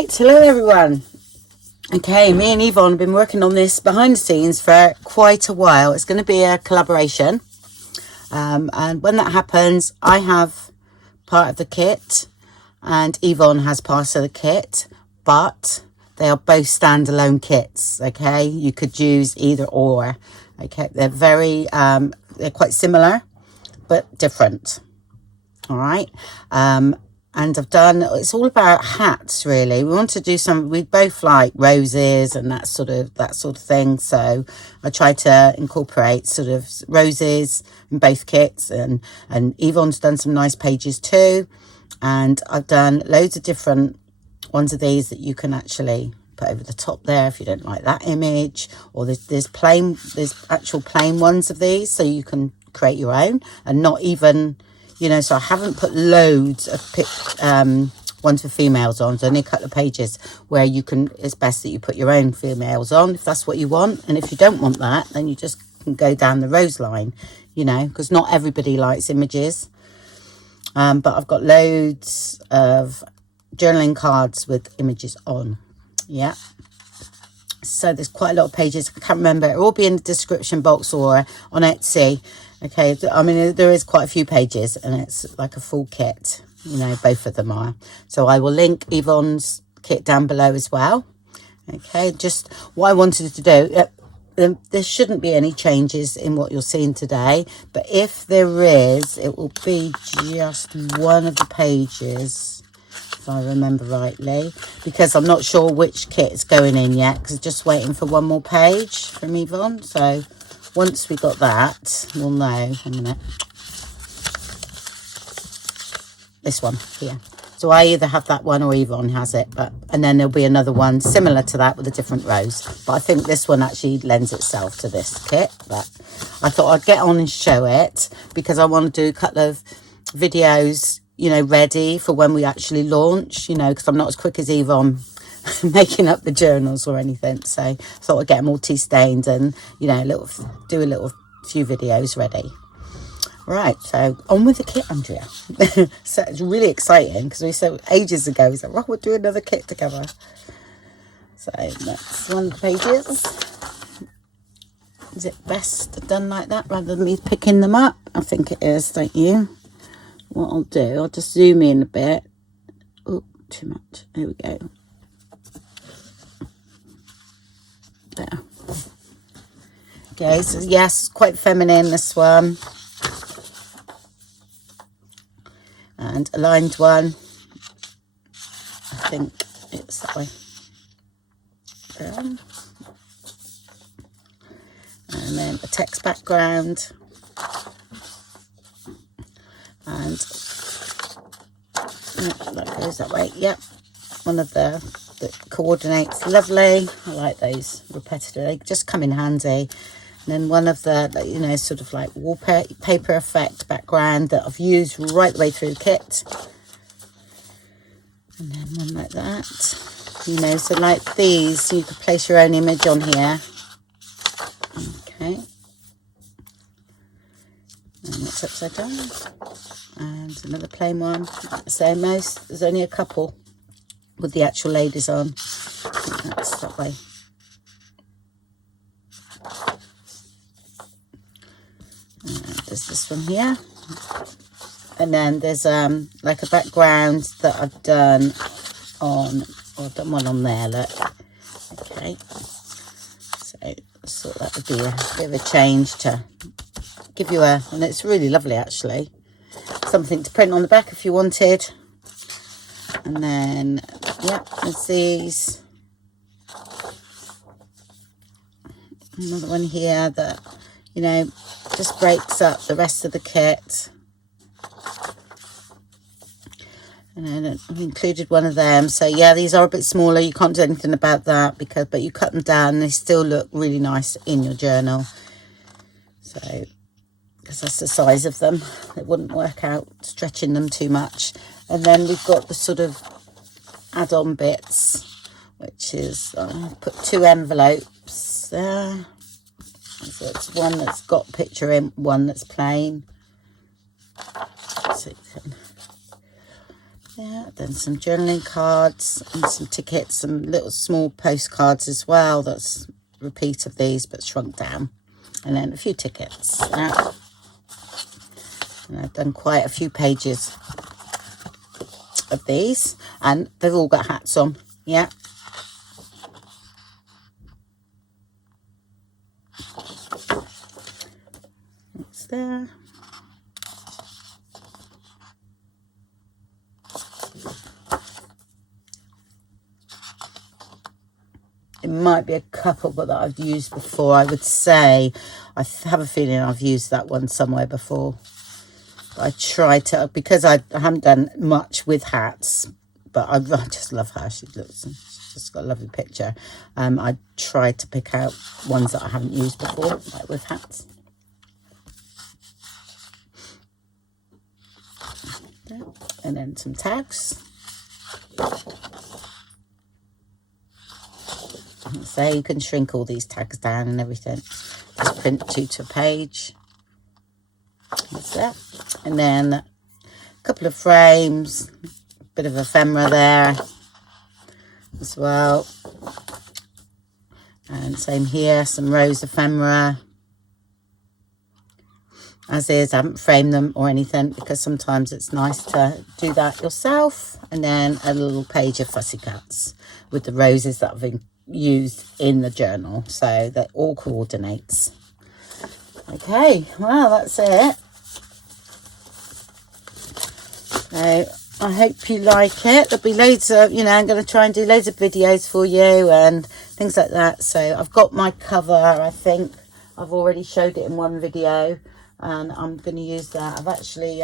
Right, hello everyone. Okay, me and Yvonne have been working on this behind the scenes for quite a while. It's going to be a collaboration, and when that happens, I have part of the kit and Yvonne has part of the kit, but they are both standalone kits. Okay, you could use either or. Okay, they're they're quite similar but different. All right. And I've done, it's all about hats really. We want to do we both like roses and that sort of thing. So I try to incorporate sort of roses in both kits, and Yvonne's done some nice pages too. And I've done loads of different ones of these that you can actually put over the top there if you don't like that image, or there's actual plain ones of these, so you can create your own, and not even, you know, so I haven't put loads of ones for females on. So only a couple of pages where you can, it's best that you put your own females on if that's what you want. And if you don't want that, then you just can go down the rose line, you know, because not everybody likes images. But I've got loads of journaling cards with images on. Yeah. So there's quite a lot of pages. I can't remember. It'll all be in the description box or on Etsy. Okay, I mean, there is quite a few pages and it's like a full kit, you know, both of them are. So I will link Yvonne's kit down below as well. Okay, just what I wanted to do, there shouldn't be any changes in what you're seeing today, but if there is, it will be just one of the pages, if I remember rightly, because I'm not sure which kit is going in yet, because I'm just waiting for one more page from Yvonne. So once we got that, we'll know. A minute. This one here. So I either have that one or Yvonne has it, and then there'll be another one similar to that with a different rose. But I think this one actually lends itself to this kit. But I thought I'd get on and show it because I want to do a couple of videos, you know, ready for when we actually launch, you know, because I'm not as quick as Yvonne making up the journals or anything. So I thought I'd get them all tea stained and, you know, do a few videos ready. Right, so on with the kit, Andrea. So it's really exciting because we said ages ago, we said, well, we'll do another kit together. So that's one of the pages. Is it best done like that rather than me picking them up? I think it is, don't you? What I'll do, I'll just zoom in a bit. Oh, too much. There we go. There. Okay, so yes, quite feminine, this one. And a lined one. I think it's that way. And then a text background. And that goes that way. Yep. One of that coordinates. Lovely. I like those repetitive. They just come in handy. And then one of the, you know, sort of like wallpaper effect background that I've used right the way through the kit. And then one like that. You know, so like these, so you could place your own image on here. Okay. And it's upside down. And another plain one. So there's only a couple with the actual ladies on. I think that's that way. There's this one here, and then there's like a background that I've done on, or I've done one on there, look. Okay, so I thought that would be a bit of a change to give you and it's really lovely actually, something to print on the back if you wanted. And then yeah, there's these, another one here that, you know, just breaks up the rest of the kit. And then I've included one of them. So yeah, these are a bit smaller. You can't do anything about that but you cut them down and they still look really nice in your journal. So, because that's the size of them, it wouldn't work out stretching them too much. And then we've got the sort of add-on bits, which is, I put 2 envelopes there. So it's one that's got a picture in, one that's plain. So you can, Yeah, then some journaling cards and some tickets, some little small postcards as well. That's a repeat of these but shrunk down. And then a few tickets. Yeah. And I've done quite a few pages of these, and they've all got hats on. Yeah. It's there. It might be a couple but that I've used before. I would say, I have a feeling I've used that one somewhere before. But I try to, because I haven't done much with hats, but I just love her. She's just got a lovely picture. I try to pick out ones that I haven't used before, like with hats. And then some tags. So you can shrink all these tags down and everything. Just print 2 to a page. That's that. And then a couple of frames, a bit of ephemera there as well. And same here, some rose ephemera. As is, I haven't framed them or anything because sometimes it's nice to do that yourself. And then a little page of fussy cuts with the roses that I've used in the journal, so that all coordinates. Okay, well, that's it. So I hope you like it. There'll be loads of, you know, I'm going to try and do loads of videos for you and things like that. So I've got my cover. I think I've already showed it in one video, and I'm going to use that. I've actually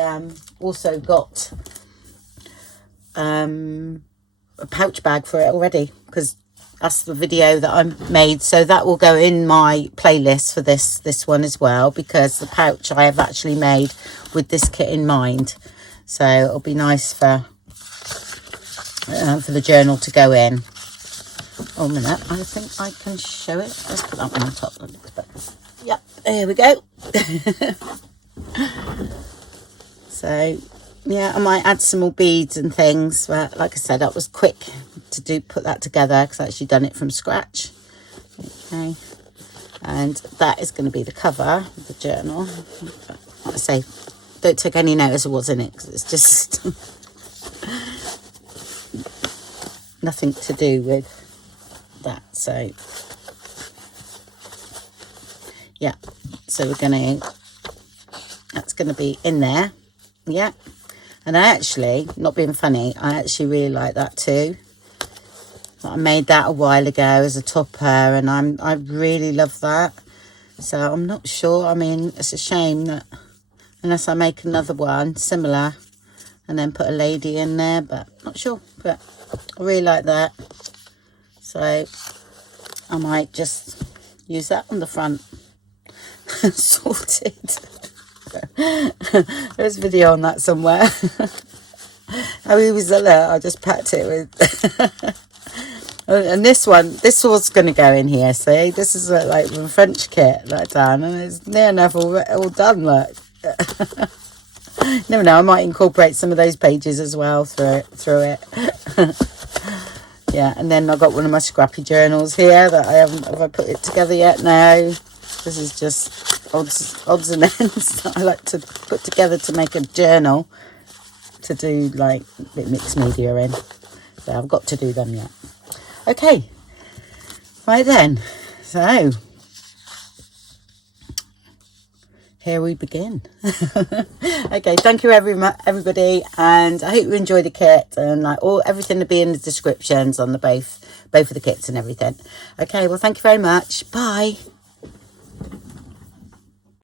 also got a pouch bag for it already, because that's the video that I made, so that will go in my playlist for this one as well, because the pouch I have actually made with this kit in mind. So it'll be nice for the journal to go in. Oh, a minute, I think I can show it. Let's put that one on top. Yep, there we go. So yeah, I might add some more beads and things, but like I said, that was quick to put that together because I actually done it from scratch. Okay, and that is going to be the cover of the journal. Like I say, don't take any notice of what's in it because it's just nothing to do with that. So yeah, so that's going to be in there. Yeah. And I actually, not being funny, I actually really like that too. I made that a while ago as a topper, and I really love that. So I'm not sure. I mean, it's a shame that unless I make another one similar and then put a lady in there, but not sure. But I really like that. So I might just use that on the front. Sorted. There's a video on that somewhere. How he was there. I just packed it with. And this was going to go in here. See, this is like a French kit that I've done, and it's near enough all done. Look. Never know. I might incorporate some of those pages as well through it. Yeah, and then I've got one of my scrappy journals here that have I put it together yet? No. This is just odds and ends that I like to put together to make a journal to do like a bit mixed media in. So I've got to do them yet. Okay, right then. So here we begin. Okay, thank you everybody, and I hope you enjoy the kit, and like everything will be in the descriptions on the both of the kits and everything. Okay, well, thank you very much. Bye.